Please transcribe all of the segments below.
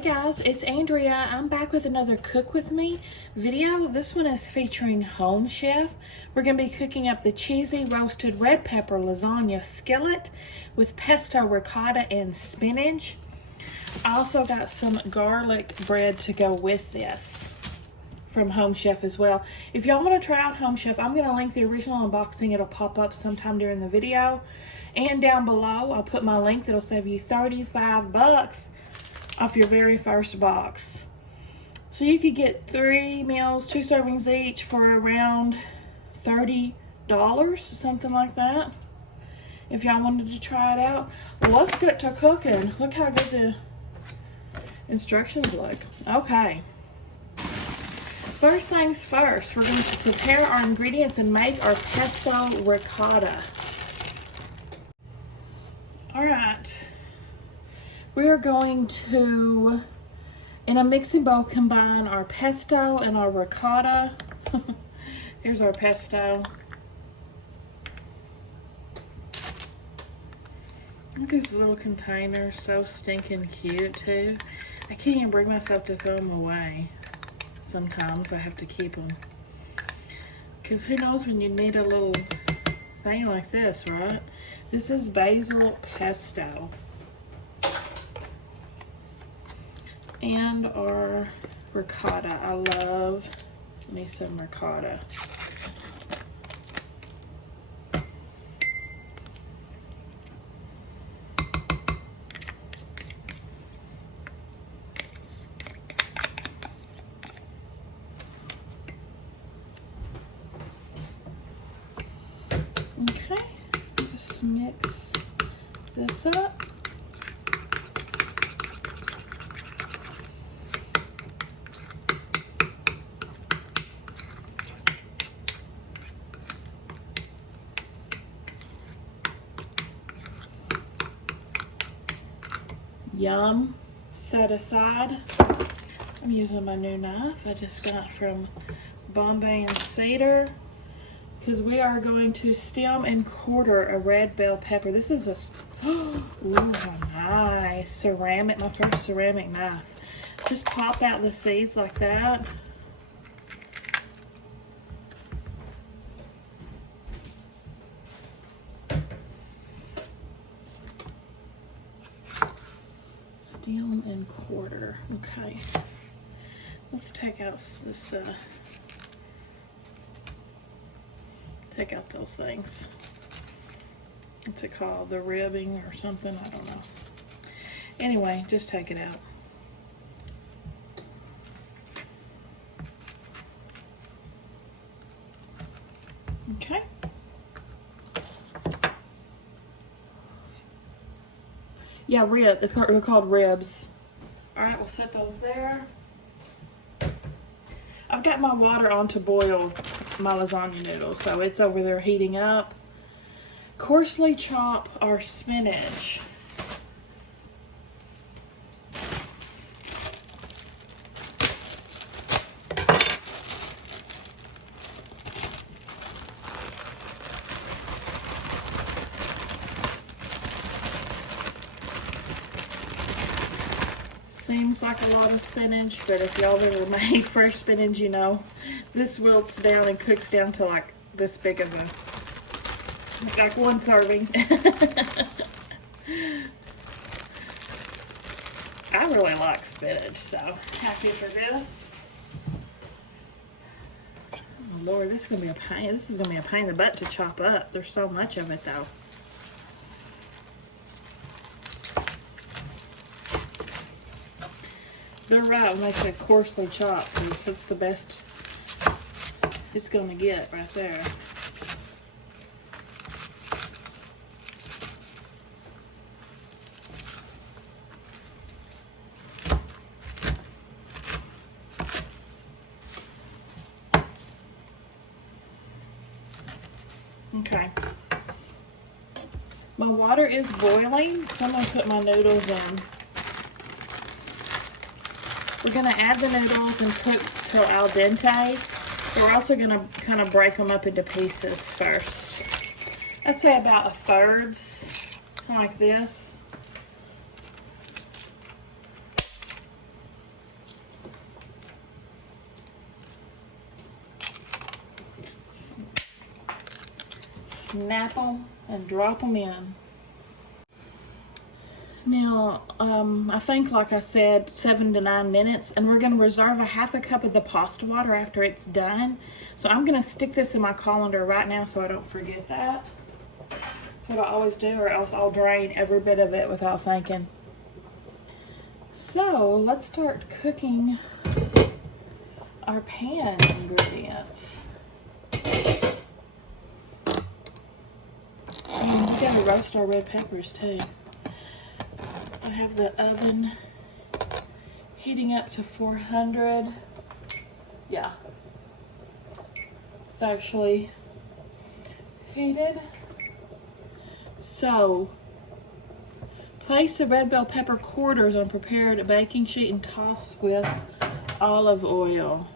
Hey guys, it's Andrea. I'm back with another Cook With Me video. This one is featuring Home Chef. We're going to be cooking up the cheesy roasted red pepper lasagna skillet with pesto ricotta and spinach. I also got some garlic bread to go with this from Home Chef as well. If y'all want to try out Home Chef, I'm going to link the original unboxing. It'll pop up sometime during the video. And down below, I'll put my link that'll save you 35 bucks off your very first box. So you could get 3 meals, 2 servings each for around $30, something like that. If y'all wanted to try it out. Well, let's get to cooking. Look how good the instructions look. Okay. First things first, we're going to prepare our ingredients and make our pesto ricotta. All right. We are going to, in a mixing bowl, combine our pesto and our ricotta. Here's our pesto. Look at this little container, so stinking cute too. I can't even bring myself to throw them away. Sometimes I have to keep them. Because who knows when you need a little thing like this, right? This is basil pesto. And our ricotta. I love me some ricotta. Okay, just mix this up. Yum. Set aside. I'm using my new knife I just got from Bombay and Cedar, because we are going to stem and quarter a red bell pepper. This is a ooh, nice ceramic, my first ceramic knife. Just pop out the seeds like that. Stem and quarter. Okay. Let's take out this, take out those things. What's it called? The ribbing or something? I don't know. Anyway, just take it out. Okay. Yeah, they're called ribs. All right, we'll set those there. I've got my water on to boil my lasagna noodles, so it's over there heating up. Coarsely chop our spinach. Seems like a lot of spinach, but if y'all ever made fresh spinach, you know this wilts down and cooks down to like this big of a, like 1 serving. I really like spinach, so happy for this. Oh Lord, this is gonna be a pain. This is gonna be a pain in the butt to chop up. There's so much of it though. They're right when they say coarsely chopped, because it's the best it's gonna get right there. Okay. My water is boiling, so I'm gonna put my noodles in. We're going to add the noodles and cook till al dente. We're also going to kind of break them up into pieces first. I'd say about 1/3, like this. snap them and drop them in. Now, I think, like I said, 7 to 9 minutes, and we're going to reserve a half a cup of the pasta water after it's done. So I'm going to stick this in my colander right now so I don't forget that. That's what I always do, or else I'll drain every bit of it without thinking. So let's start cooking our pan ingredients. And we gotta roast our red peppers too. I have the oven heating up to 400. Yeah, it's actually heated. So place the red bell pepper quarters on prepared baking sheet and toss with olive oil.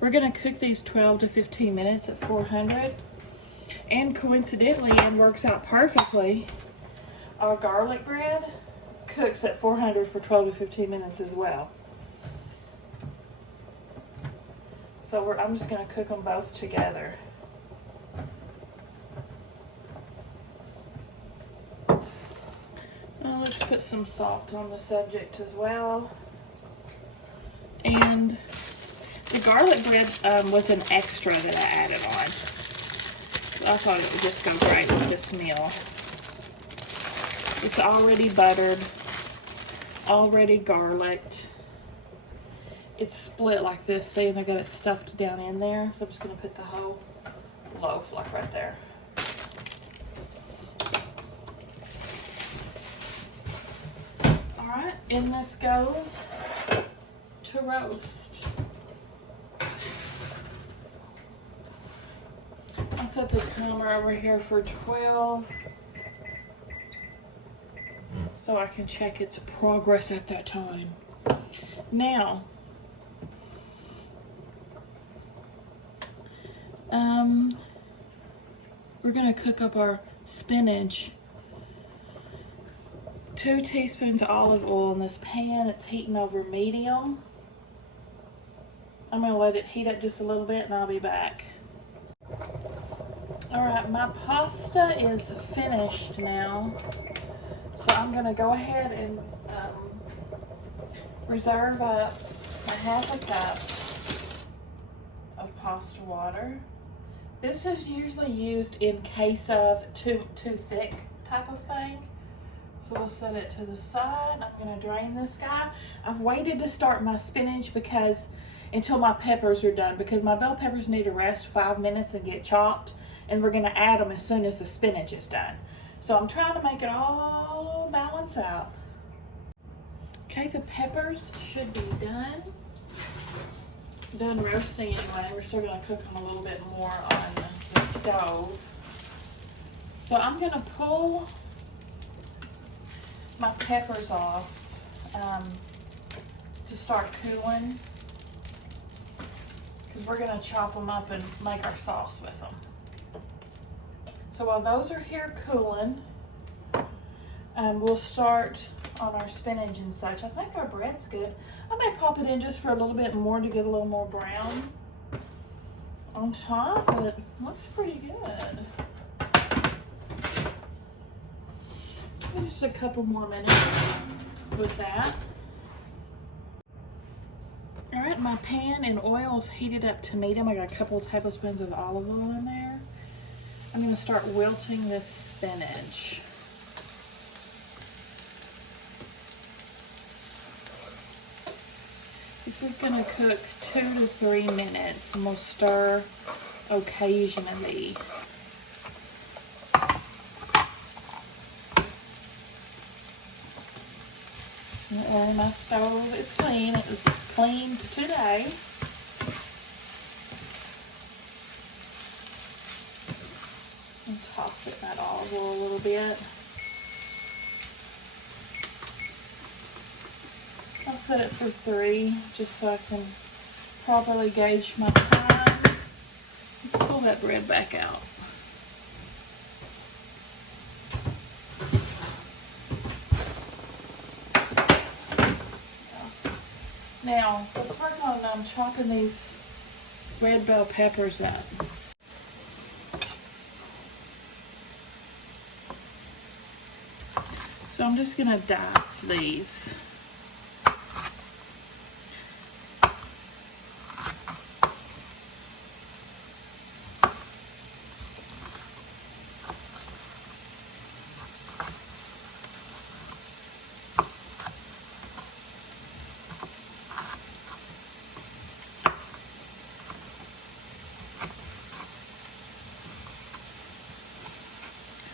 We're going to cook these 12 to 15 minutes at 400. And coincidentally, and works out perfectly, our garlic bread cooks at 400 for 12 to 15 minutes as well. So I'm just going to cook them both together. Let's put some salt on the subject as well. And the garlic bread was an extra that I added on. So I thought it would just go great with this meal. It's already buttered, already garlicked. It's split like this, see, and I got it stuffed down in there. So I'm just going to put the whole loaf like right there. Alright, in this goes to roast. I set the timer over here for 12 so I can check its progress at that time. Now, we're going to cook up our spinach. 2 teaspoons of olive oil in this pan. It's heating over medium. I'm going to let it heat up just a little bit and I'll be back. Alright, my pasta is finished now. So I'm going to go ahead and reserve up a half a cup of pasta water. This is usually used in case of too thick type of thing. So we'll set it to the side. I'm going to drain this guy. I've waited to start my spinach until my peppers are done, because my bell peppers need to rest 5 minutes and get chopped, and we're going to add them as soon as the spinach is done. So I'm trying to make it all balance out. Okay, the peppers should be done roasting anyway. We're still going to cook them a little bit more on the stove. So I'm going to pull my peppers off to start cooling, because we're going to chop them up and make our sauce with them. So while those are here cooling, we'll start on our spinach and such. I think our bread's good. I may pop it in just for a little bit more to get a little more brown on top, but it looks pretty good. Just a couple more minutes with that. Alright, my pan and oil is heated up to medium. I got a couple of tablespoons of olive oil in there. I'm going to start wilting this spinach. This is going to cook 2 to 3 minutes, and we'll stir occasionally. And my stove is clean. It was cleaned today. And toss it in that olive oil a little bit. I'll set it for 3 just so I can properly gauge my time. Let's pull that bread back out. Now, let's work on chopping these red bell peppers up. So I'm just gonna dice these.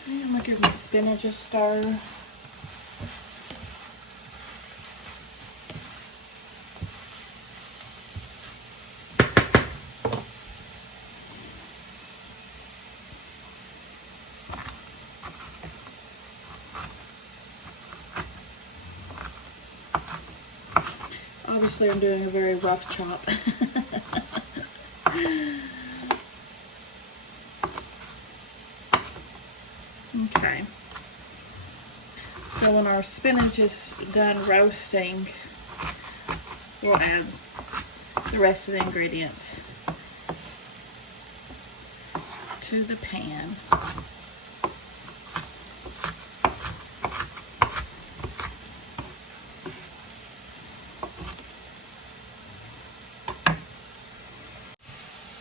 I'm gonna give my spinach a stir. Obviously, I'm doing a very rough chop. Okay. So when our spinach is done roasting, we'll add the rest of the ingredients to the pan.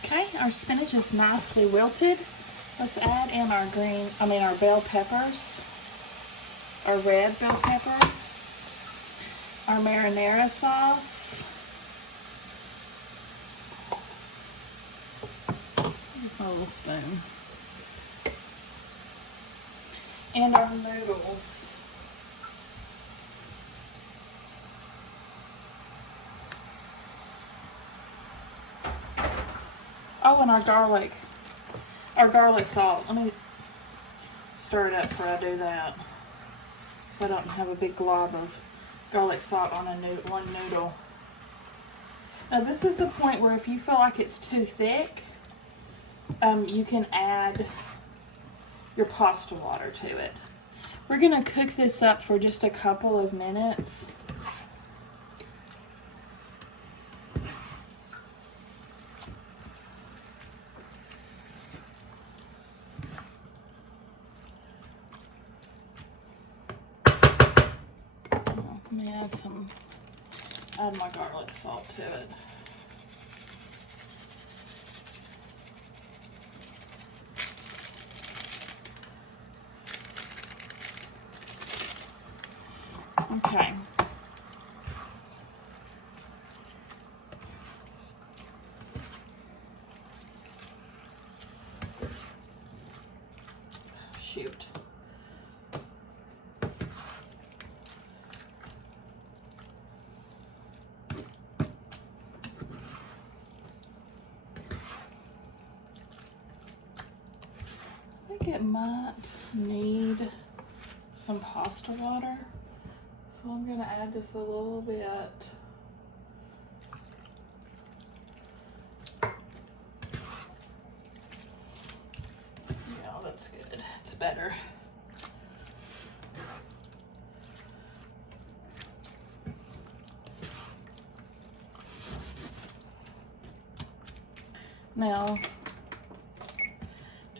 Okay, our spinach is nicely wilted. Let's add in our bell peppers, our red bell pepper, our marinara sauce, a little spoon, and our noodles. Oh, and our garlic salt. Let me stir it up before I do that, so I don't have a big glob of garlic salt on one noodle. Now this is the point where if you feel like it's too thick, you can add your pasta water to it. We're gonna cook this up for just a couple of minutes. Let me add my garlic salt to it. Okay. Shoot. I think it might need some pasta water. So I'm going to add just a little bit. Yeah, that's good. It's better. Now,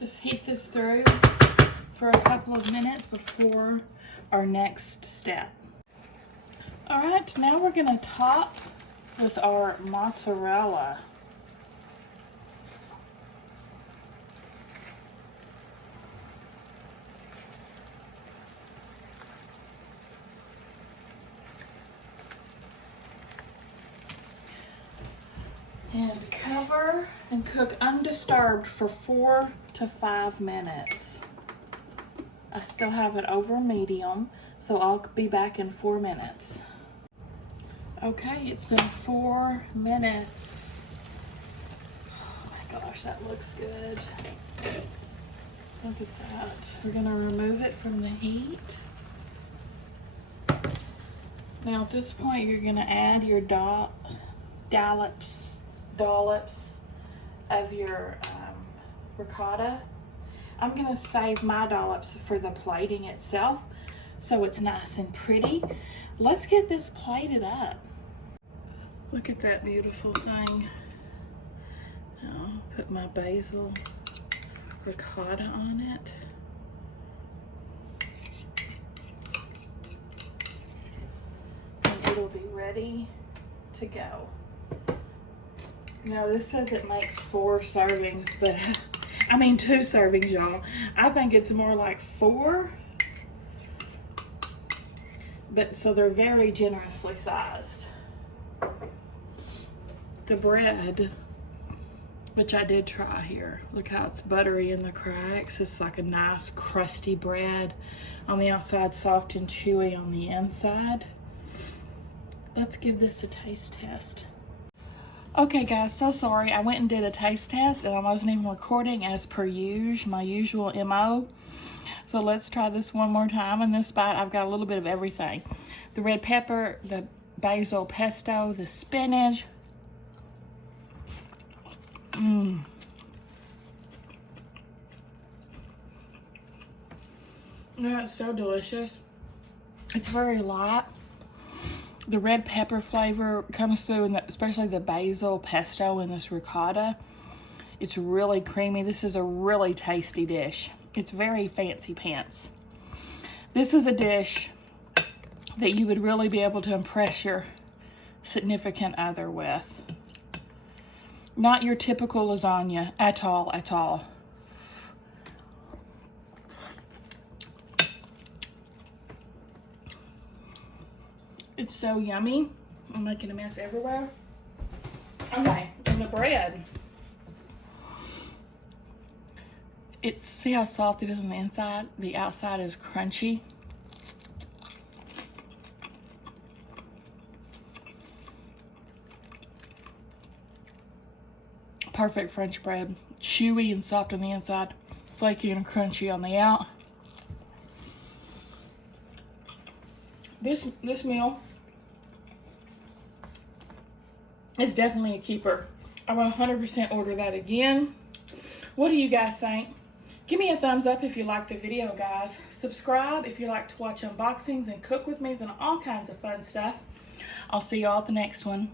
just heat this through for a couple of minutes before our next step. All right, now we're gonna top with our mozzarella. And cover and cook undisturbed for 4 to 5 minutes. I still have it over medium, so I'll be back in 4 minutes. Okay, it's been 4 minutes. Oh my gosh, that looks good. Look at that. We're gonna remove it from the heat. Now at this point, you're gonna add your dollops of your ricotta. I'm gonna save my dollops for the plating itself, so it's nice and pretty. Let's get this plated up. Look at that beautiful thing. I'll put my basil ricotta on it. it'll be ready to go. Now this says it makes 4 servings, but I mean 2 servings, y'all. I think it's more like 4. But so they're very generously sized. The bread, which I did try here. Look how it's buttery in the cracks. It's like a nice crusty bread on the outside, soft and chewy on the inside. Let's give this a taste test. Okay guys, so sorry. I went and did a taste test and I wasn't even recording as per usual, my usual MO. So let's try this one more time. In this bite, I've got a little bit of everything. The red pepper, the basil pesto, the spinach. Yeah, it's so delicious. It's very light. The red pepper flavor comes through, and especially the basil pesto and this ricotta. It's really creamy. This is a really tasty dish. It's very fancy pants. This is a dish that you would really be able to impress your significant other with. Not your typical lasagna at all, at all. It's so yummy. I'm making a mess everywhere. Okay, and the bread. See how soft it is on the inside? The outside is crunchy. Perfect French bread. Chewy and soft on the inside. Flaky and crunchy on the out. This meal is definitely a keeper. I would 100% order that again. What do you guys think? Give me a thumbs up if you like the video, guys. Subscribe if you like to watch unboxings and cook with me and all kinds of fun stuff. I'll see y'all at the next one.